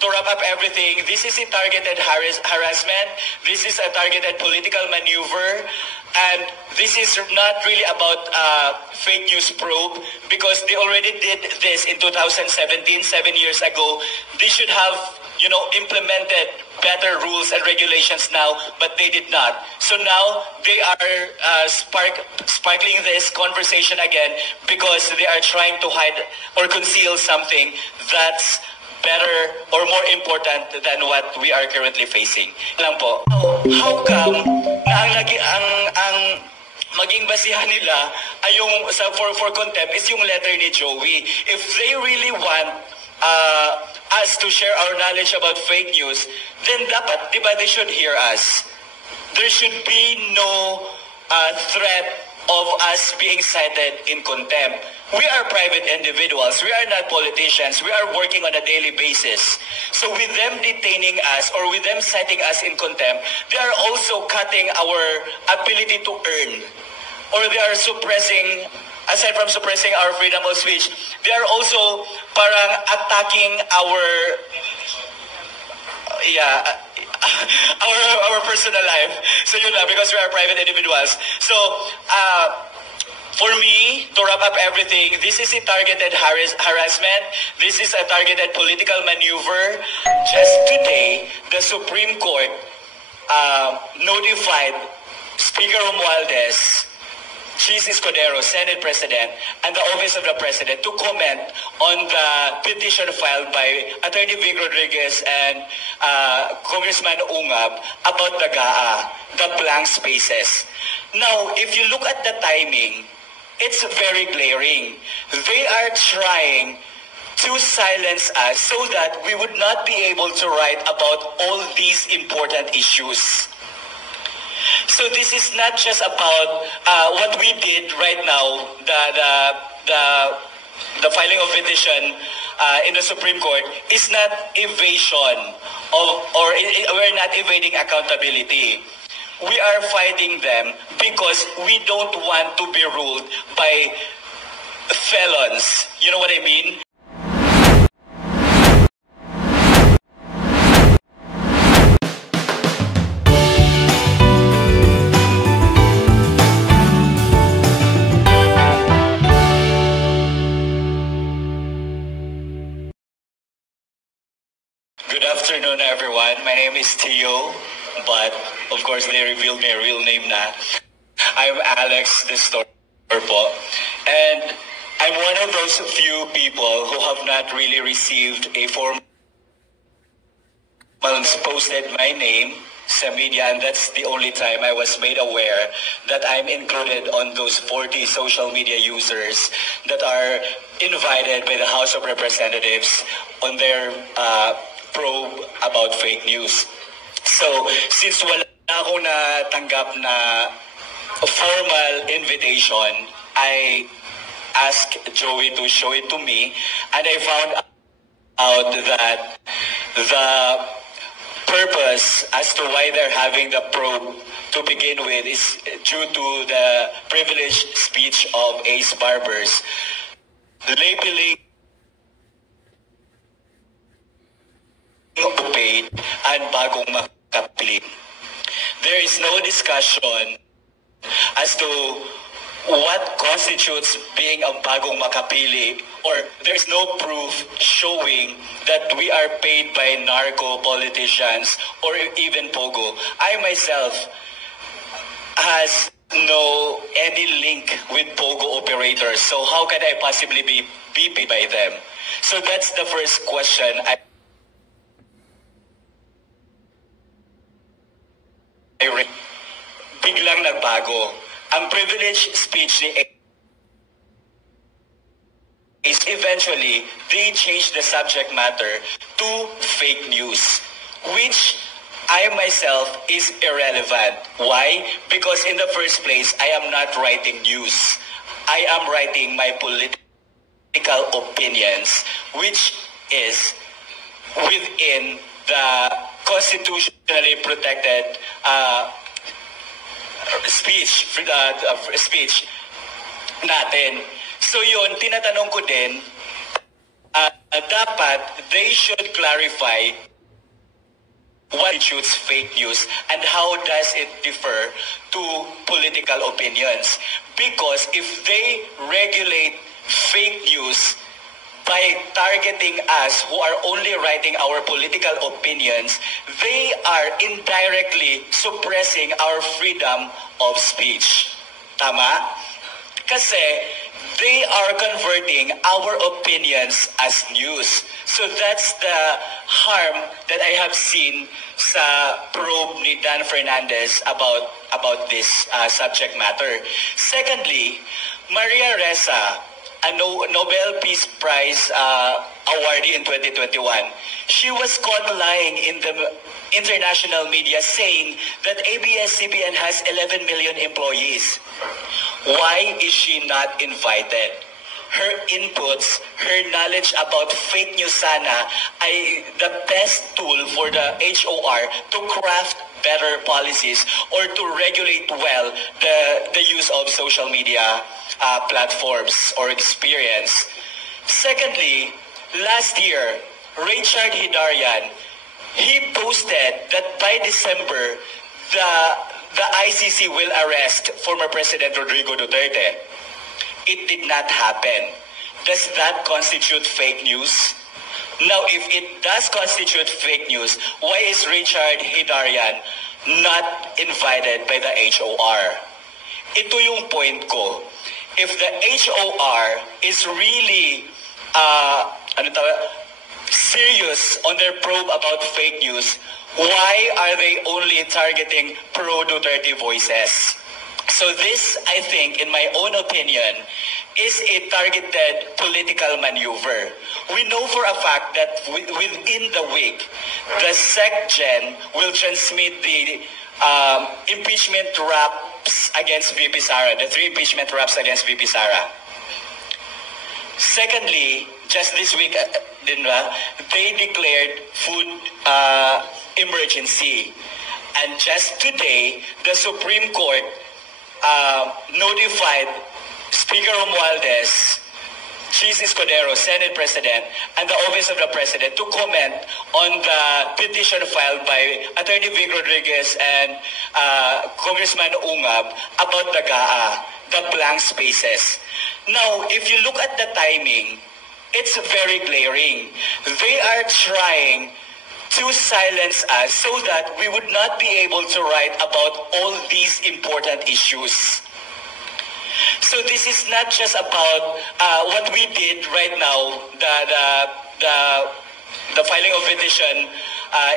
To wrap up everything, this is a targeted harassment. This is a targeted political maneuver. And this is not really about fake news probe because they already did this in 2017, 7 years ago. They should have, implemented better rules and regulations now, but they did not. So now they are sparkling this conversation again because they are trying to hide or conceal something that's better or more important than what we are currently facing. Lang po. How come na ang maging basihan nila ay yung for contempt is yung letter ni Joey? If they really want us to share our knowledge about fake news, then dapat, diba, they should hear us. There should be no threat of us being cited in contempt. We are private individuals. We are not politicians. We are working on a daily basis. So with them detaining us or with them citing us in contempt, they are also cutting our ability to earn. Or they are suppressing, aside from suppressing our freedom of speech, they are also parang attacking our personal life. So yun na, because we are private individuals. So, for me, to wrap up everything, this is a targeted harassment. This is a targeted political maneuver. Just today, the Supreme Court notified Speaker Romualdez, Chis Escudero, Senate President, and the Office of the President to comment on the petition filed by Attorney Vic Rodriguez and Congressman Ungab about the GAA, the blank spaces. Now, if you look at the timing, it's very glaring. They are trying to silence us so that we would not be able to write about all these important issues. So this is not just about what we did right now, the filing of petition in the Supreme Court is not evasion or we're not evading accountability. We are fighting them because we don't want to be ruled by felons. You know what I mean? Good afternoon, everyone. My name is Tio, but of course they revealed my real name na. I'm Alex Distorpo, and I'm one of those few people who have not really received a formal posted my name sa media, and that's the only time I was made aware that I'm included on those 40 social media users that are invited by the House of Representatives on their probe about fake news. So, since wala akong natanggap na formal invitation, I asked Joey to show it to me, and I found out that the purpose as to why they're having the probe to begin with is due to the privileged speech of Ace Barbers, labeling paid and bagong makapili. There is no discussion as to what constitutes being a bagong makapili, or there's no proof showing that we are paid by narco politicians or even Pogo. I myself has no any link with Pogo operators, so how can I possibly be paid by them? So that's the first question. Biglang nagbago. Ang privileged speech ni Ace, eventually, they changed the subject matter to fake news, which I myself is irrelevant. Why? Because in the first place, I am not writing news. I am writing my political opinions, which is within the constitutionally protected speech natin. So yun, tinatanong ko din, dapat they should clarify what constitutes fake news and how does it differ to political opinions. Because if they regulate fake news by targeting us who are only writing our political opinions, they are indirectly suppressing our freedom of speech. Tama? Kasi they are converting our opinions as news. So that's the harm that I have seen sa probe ni Dan Fernandez about this subject matter. Secondly, Maria Ressa, a Nobel Peace Prize awardee in 2021, she was caught lying in the international media saying that ABS-CBN has 11 million employees. Why is she not invited? Her inputs, her knowledge about fake news sana ay the best tool for the HOR to craft better policies or to regulate well the use of social media platforms or experience. Secondly, last year, Richard Hidarian, he posted that by December, the ICC will arrest former President Rodrigo Duterte. It did not happen. Does that constitute fake news? Now, if it does constitute fake news, why is Richard Hidarian not invited by the HOR? Ito yung point ko. If the HOR is really serious on their probe about fake news, why are they only targeting pro-Duterte voices? So this, I think, in my own opinion, is a targeted political maneuver. We know for a fact that within the week, the SecGen will transmit the impeachment raps against VP Sara, the 3 impeachment raps against VP Sara. Secondly, just this week, they declared food emergency. And just today, the Supreme Court notified Speaker Romualdez, Chis Escudero, Senate President, and the Office of the President to comment on the petition filed by Attorney Vic Rodriguez and Congressman Ungab about the GAA, the blank spaces. Now, if you look at the timing, it's very glaring. They are trying to silence us so that we would not be able to write about all these important issues. So this is not just about what we did right now, the filing of petition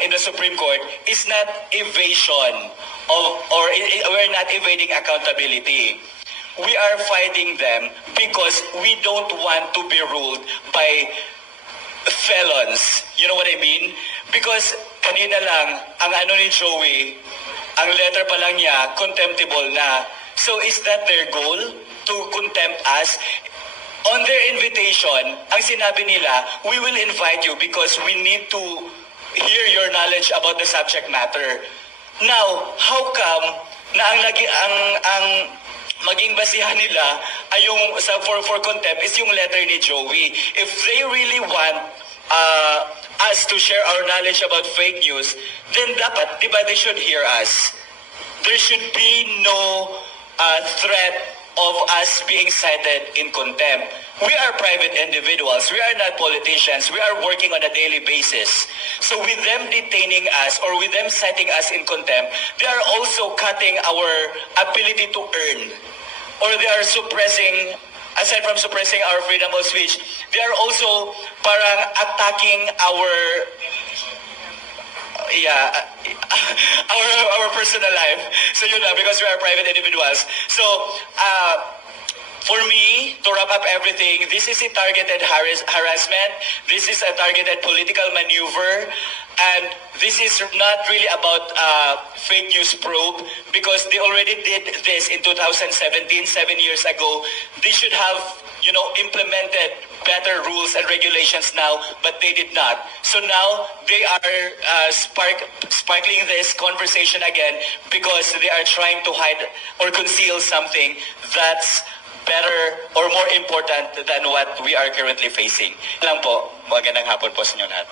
in the Supreme Court is not evasion or we're not evading accountability. We are fighting them because we don't want to be ruled by felons. You know what I mean? Because kanina lang, ang ano ni Joey, ang letter pa lang niya, contemptible na. So is that their goal? To contempt us? On their invitation, ang sinabi nila, we will invite you because we need to hear your knowledge about the subject matter. Now, how come na ang maging basihan nila ay yung for contempt is yung letter ni Joey? If they really want us to share our knowledge about fake news, then dapat, di ba, they should hear us. There should be no threat of us being cited in contempt. We are private individuals. We are not politicians. We are working on a daily basis. So with them detaining us or with them citing us in contempt, they are also cutting our ability to earn. Or they are suppressing, aside from suppressing our freedom of speech, they are also parang attacking our personal life. So yun na, because we are private individuals. So, for me, to wrap up everything, this is a targeted harassment. This is a targeted political maneuver. And this is not really about fake news probe because they already did this in 2017, 7 years ago. They should have, implemented better rules and regulations now, but they did not. So now they are sparkling this conversation again because they are trying to hide or conceal something that's better or more important than what we are currently facing. Lang po, magandang hapon po sa inyo lahat.